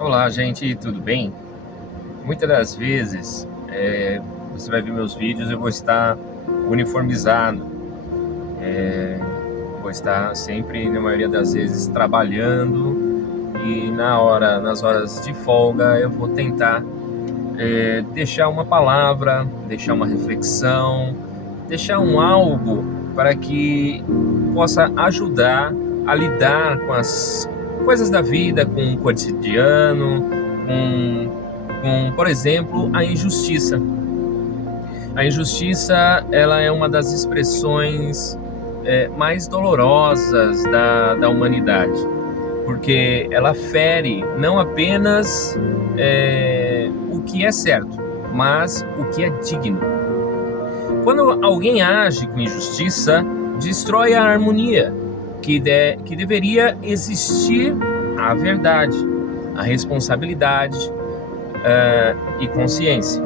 Olá, gente, tudo bem? Muitas das vezes, você vai ver meus vídeos, eu vou estar uniformizado, vou estar sempre, na maioria das vezes, trabalhando e nas horas de folga, eu vou tentar deixar uma palavra, deixar uma reflexão, deixar um algo para que possa ajudar a lidar com as coisas da vida, com o cotidiano, por exemplo, a injustiça. A injustiça, ela é uma das expressões mais dolorosas da humanidade, porque ela fere não apenas o que é certo, mas o que é digno. Quando alguém age com injustiça, destrói a harmonia que deveria existir a verdade, a responsabilidade e consciência.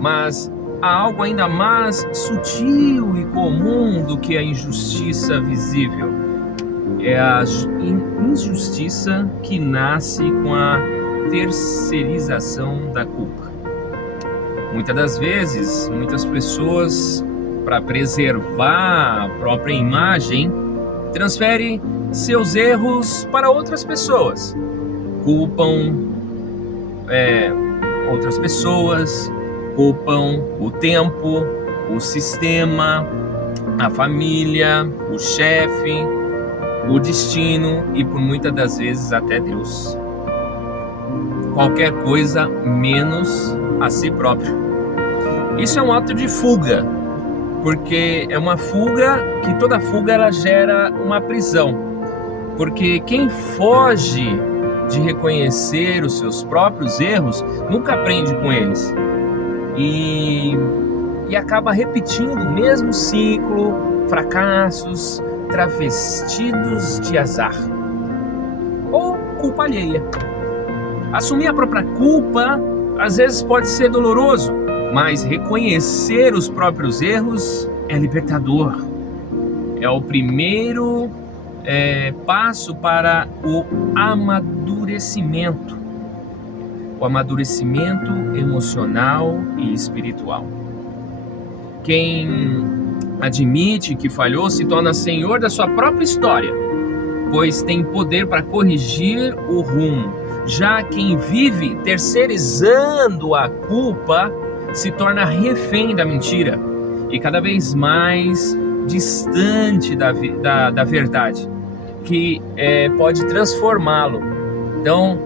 Mas há algo ainda mais sutil e comum do que a injustiça visível. É a injustiça que nasce com a terceirização da culpa. Muitas das vezes, muitas pessoas, para preservar a própria imagem, transferem seus erros para outras pessoas. Culpam outras pessoas, culpam o tempo, o sistema, a família, o chefe, o destino e, por muitas das vezes, até Deus. Qualquer coisa menos a si próprio. Isso é um ato de fuga, porque é uma fuga que toda fuga ela gera uma prisão. Porque quem foge de reconhecer os seus próprios erros nunca aprende com eles e acaba repetindo o mesmo ciclo, fracassos travestidos de azar ou culpa alheia. Assumir a própria culpa às vezes pode ser doloroso, mas reconhecer os próprios erros é libertador. É o primeiro passo para o amadurecimento emocional e espiritual. Quem admite que falhou se torna senhor da sua própria história, pois tem poder para corrigir o rumo. Já quem vive terceirizando a culpa se torna refém da mentira e cada vez mais distante da verdade, que pode transformá-lo. Então,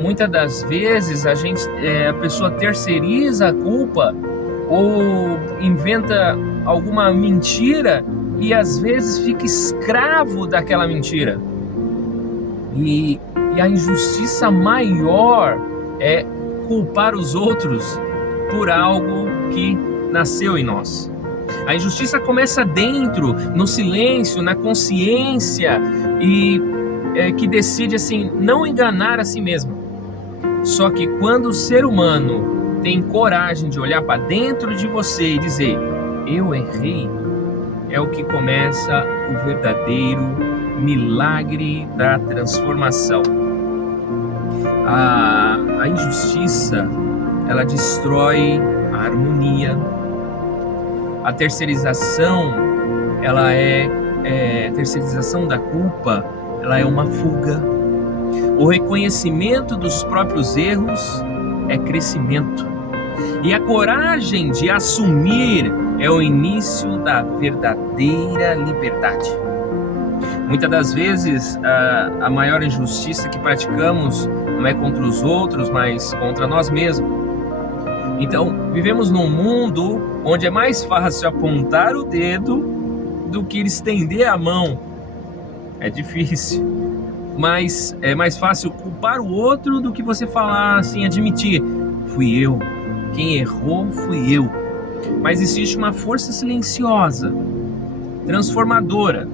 muitas das vezes a pessoa terceiriza a culpa ou inventa alguma mentira e às vezes fica escravo daquela mentira. E a injustiça maior é culpar os outros por algo que nasceu em nós. A injustiça começa dentro, no silêncio, na consciência e que decide assim não enganar a si mesmo. Só que quando o ser humano tem coragem de olhar para dentro de você e dizer eu errei, é o que começa o verdadeiro milagre da transformação. A injustiça, ela destrói a harmonia. A terceirização, a terceirização da culpa, ela é uma fuga. O reconhecimento dos próprios erros é crescimento. E a coragem de assumir é o início da verdadeira liberdade. Muitas das vezes, a maior injustiça que praticamos não é contra os outros, mas contra nós mesmos. Então, vivemos num mundo onde é mais fácil apontar o dedo do que estender a mão. É difícil, mas é mais fácil culpar o outro do que você falar assim, admitir, fui eu, quem errou fui eu. Mas existe uma força silenciosa, transformadora,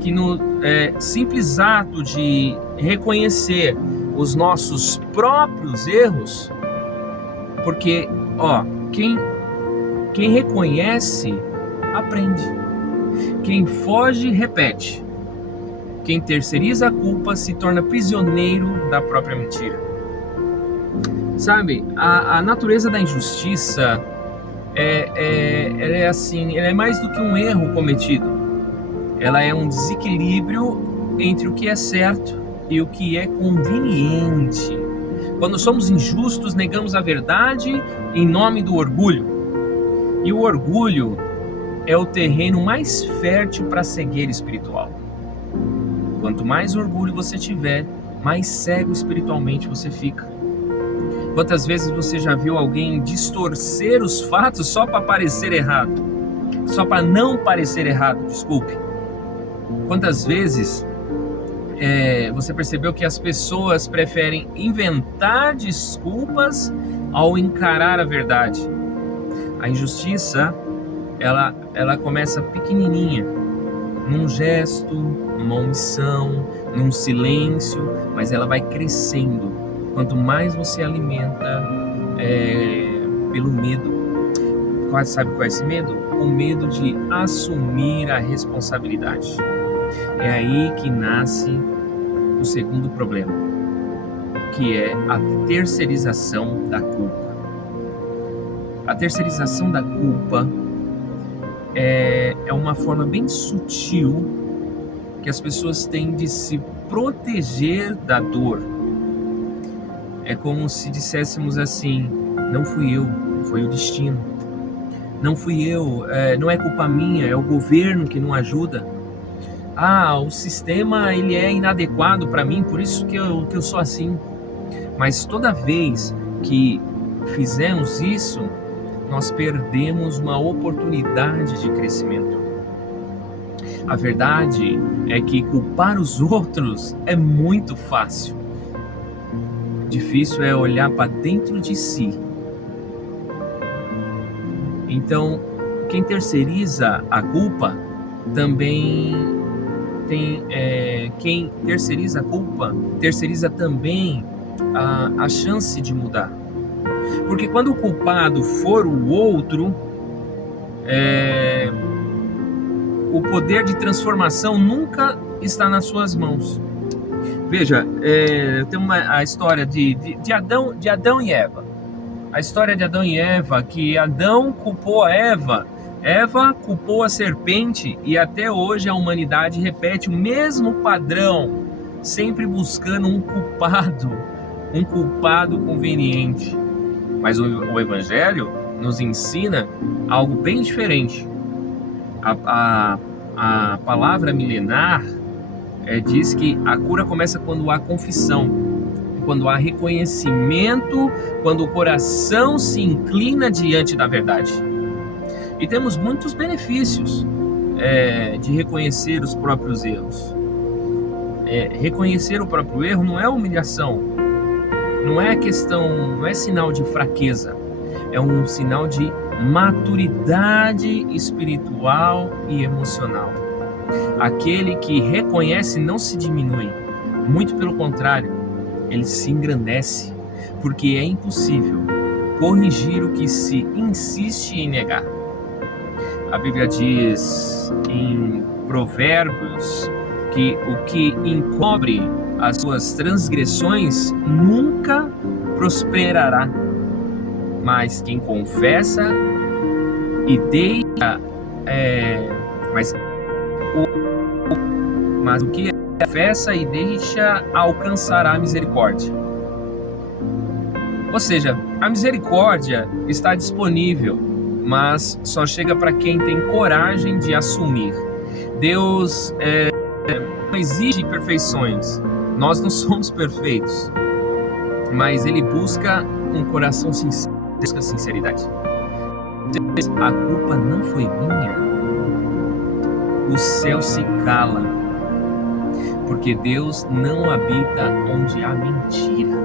que no simples ato de reconhecer os nossos próprios erros, porque quem reconhece aprende, quem foge repete, Quem terceiriza a culpa se torna prisioneiro da própria mentira. Sabe, a natureza da injustiça ela é assim, ela é mais do que um erro cometido. Ela é um desequilíbrio entre o que é certo e o que é conveniente. Quando somos injustos, negamos a verdade em nome do orgulho. E o orgulho é o terreno mais fértil para a cegueira espiritual. Quanto mais orgulho você tiver, mais cego espiritualmente você fica. Quantas vezes você já viu alguém distorcer os fatos só para parecer errado? Só para não parecer errado, desculpe. Quantas vezes você percebeu que as pessoas preferem inventar desculpas ao encarar a verdade? A injustiça, ela começa pequenininha, num gesto, numa omissão, num silêncio, mas ela vai crescendo. Quanto mais você alimenta pelo medo. Sabe qual é esse medo? O medo de assumir a responsabilidade. É aí que nasce o segundo problema, que é a terceirização da culpa. A terceirização da culpa é uma forma bem sutil que as pessoas têm de se proteger da dor. É como se disséssemos assim: não fui eu, foi o destino. Não fui eu, não é culpa minha, é o governo que não ajuda. O sistema ele é inadequado para mim, por isso que eu sou assim. Mas toda vez que fizemos isso, nós perdemos uma oportunidade de crescimento. A verdade é que culpar os outros é muito fácil. Difícil é olhar para dentro de si. Então, quem terceiriza a culpa também quem terceiriza a culpa terceiriza também a chance de mudar. Porque quando o culpado for o outro, o poder de transformação nunca está nas suas mãos. Veja, tem a história de Adão e Eva. A história de Adão e Eva, que Adão culpou a Eva, Eva culpou a serpente, e até hoje a humanidade repete o mesmo padrão, sempre buscando um culpado conveniente. Mas o Evangelho nos ensina algo bem diferente. A palavra milenar diz que a cura começa quando há confissão, quando há reconhecimento, quando o coração se inclina diante da verdade. E temos muitos benefícios de reconhecer os próprios erros. Reconhecer o próprio erro não é humilhação, não é sinal de fraqueza, é um sinal de maturidade espiritual e emocional. Aquele que reconhece não se diminui, muito pelo contrário, ele se engrandece, porque é impossível corrigir o que se insiste em negar. A Bíblia diz em Provérbios que o que encobre as suas transgressões nunca prosperará, mas quem confessa e deixa mas o que confessa e deixa alcançará a misericórdia. Ou seja, a misericórdia está disponível, mas só chega para quem tem coragem de assumir. Deus não exige perfeições, nós não somos perfeitos, mas Ele busca um coração sincero, busca sinceridade. A culpa não foi minha, o céu se cala, porque Deus não habita onde há mentira.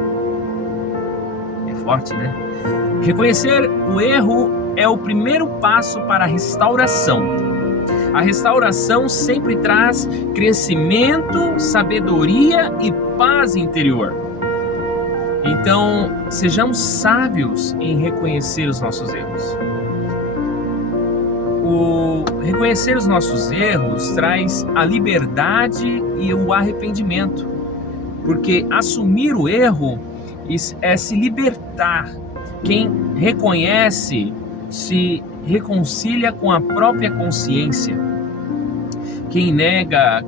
É forte, né? Reconhecer o erro é o primeiro passo para a restauração. A restauração sempre traz crescimento, sabedoria e paz interior. Então, sejamos sábios em reconhecer os nossos erros. O reconhecer os nossos erros traz a liberdade e o arrependimento, porque assumir o erro é se libertar. Quem reconhece se reconcilia com a própria consciência. Quem nega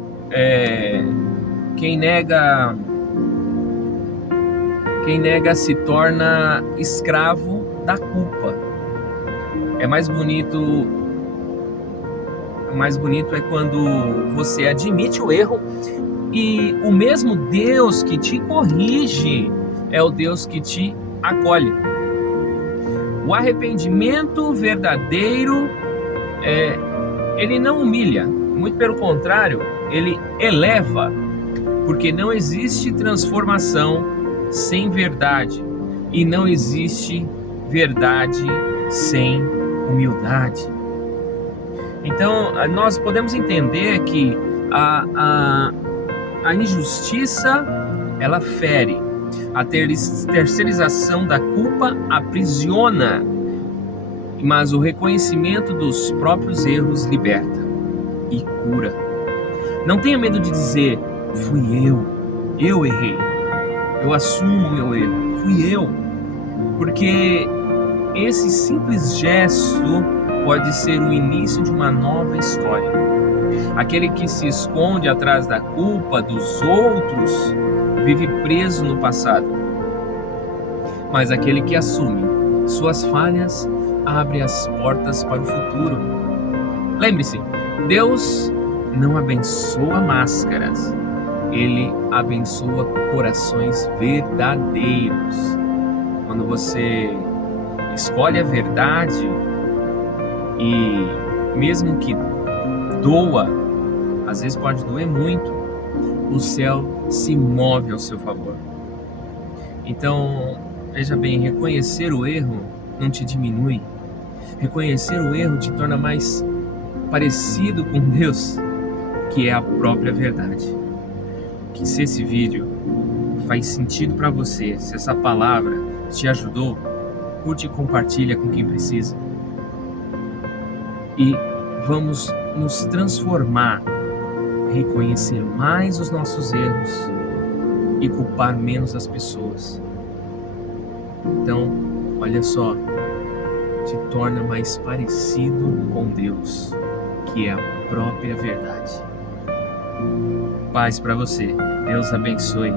se torna escravo da culpa. Mais bonito é quando você admite o erro e o mesmo Deus que te corrige é o Deus que te acolhe. O arrependimento verdadeiro, ele não humilha, muito pelo contrário, ele eleva, porque não existe transformação sem verdade e não existe verdade sem humildade. Então, nós podemos entender que a injustiça, ela fere. A terceirização da culpa aprisiona, mas o reconhecimento dos próprios erros liberta e cura. Não tenha medo de dizer, fui eu errei, eu assumo o meu erro, fui eu, porque esse simples gesto pode ser o início de uma nova história. Aquele que se esconde atrás da culpa dos outros vive preso no passado. Mas aquele que assume suas falhas abre as portas para o futuro. Lembre-se, Deus não abençoa máscaras, Ele abençoa corações verdadeiros. Quando você escolhe a verdade e mesmo que doa, às vezes pode doer muito, o céu se move ao seu favor. Então, veja bem, reconhecer o erro não te diminui. Reconhecer o erro te torna mais parecido com Deus, que é a própria verdade. Que se esse vídeo faz sentido para você, se essa palavra te ajudou, curte e compartilha com quem precisa. E vamos nos transformar, reconhecer mais os nossos erros e culpar menos as pessoas. Então, olha só, te torna mais parecido com Deus, que é a própria verdade. Paz para você. Deus abençoe.